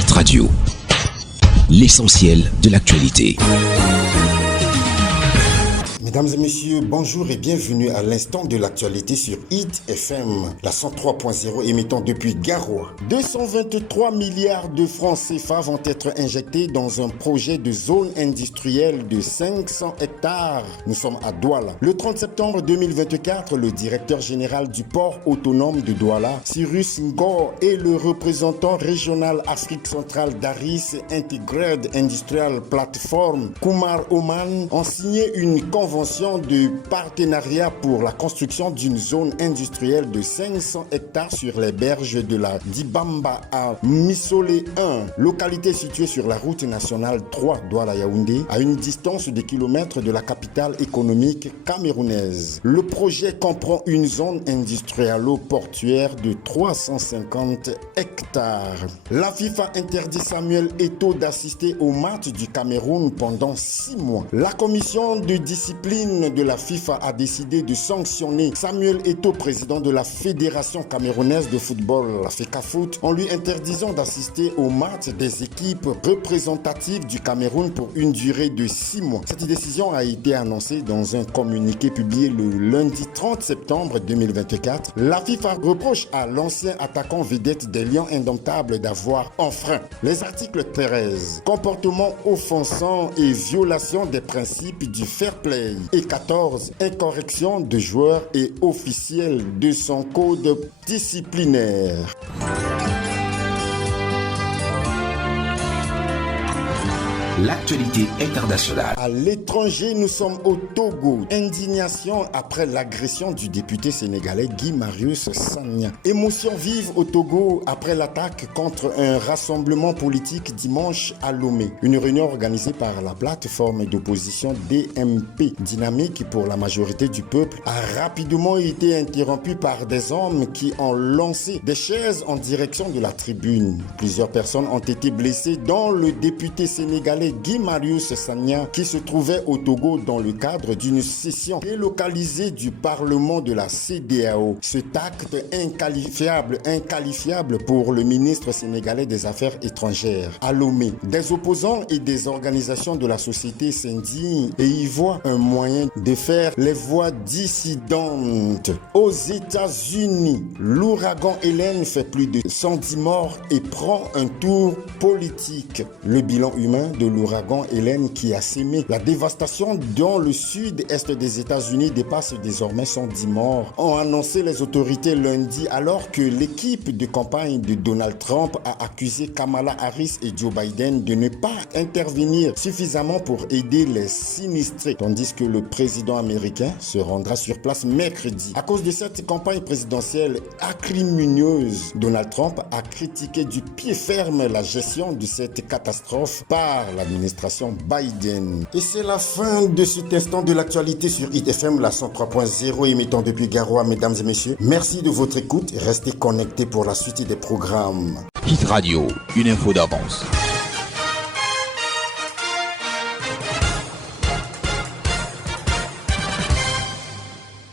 Hit Radio, l'essentiel de l'actualité. Mesdames et messieurs, bonjour et bienvenue à l'instant de l'actualité sur Hit FM, la 103.0 émettant depuis Garoua. 223 milliards de francs CFA vont être injectés dans un projet de zone industrielle de 500 hectares. Nous sommes à Douala. Le 30 septembre 2024, le directeur général du port autonome de Douala, Cyrus Ngor, et le représentant régional Afrique centrale d'Aris Integrated Industrial Platform, Kumar Oman, ont signé une convention de partenariat pour la construction d'une zone industrielle de 500 hectares sur les berges de la Dibamba à Missolé 1, localité située sur la route nationale 3 Douala-Yaoundé, à une distance de kilomètres de la capitale économique camerounaise. Le projet comprend une zone industrielle-portuaire de 350 hectares. La FIFA interdit Samuel Eto'o d'assister au match du Cameroun pendant 6 mois. La commission de discipline de la FIFA a décidé de sanctionner Samuel Eto'o, président de la Fédération camerounaise de football, la FECAFOOT, en lui interdisant d'assister au match des équipes représentatives du Cameroun pour une durée de 6 mois. Cette décision a été annoncée dans un communiqué publié le lundi 30 septembre 2024. La FIFA reproche à l'ancien attaquant vedette des Lions indomptables d'avoir enfreint les articles 13, comportement offensant et violation des principes du fair play, et 14, incorrection de joueurs et officiels de son code disciplinaire. L'actualité internationale. À l'étranger, nous sommes au Togo. Indignation après l'agression du député sénégalais Guy Marius Sagna. Émotion vive au Togo après l'attaque contre un rassemblement politique dimanche à Lomé. Une réunion organisée par la plateforme d'opposition DMP, Dynamique pour la majorité du peuple, a rapidement été interrompue par des hommes qui ont lancé des chaises en direction de la tribune. Plusieurs personnes ont été blessées, dont le député sénégalais Guy Marius Sagna, qui se trouvait au Togo dans le cadre d'une session délocalisée du Parlement de la CEDEAO. Cet acte inqualifiable pour le ministre sénégalais des Affaires étrangères à Lomé. Des opposants et des organisations de la société s'indignent et y voient un moyen de faire les voix dissidentes. Aux États-Unis, l'ouragan Hélène fait plus de 110 morts et prend un tour politique. Le bilan humain de l'ouragan Hélène, qui a sémé la dévastation dans le sud-est des États-Unis, dépasse désormais 110 morts, ont annoncé les autorités lundi, alors que l'équipe de campagne de Donald Trump a accusé Kamala Harris et Joe Biden de ne pas intervenir suffisamment pour aider les sinistrés, tandis que le président américain se rendra sur place mercredi. À cause de cette campagne présidentielle acrimonieuse, Donald Trump a critiqué du pied ferme la gestion de cette catastrophe par l'administration Biden. Et c'est la fin de cet instant de l'actualité sur Hit FM, la 103.0 émettant depuis Garoua. Mesdames et messieurs, merci de votre écoute. Restez connectés pour la suite des programmes. Hit Radio, une info d'avance.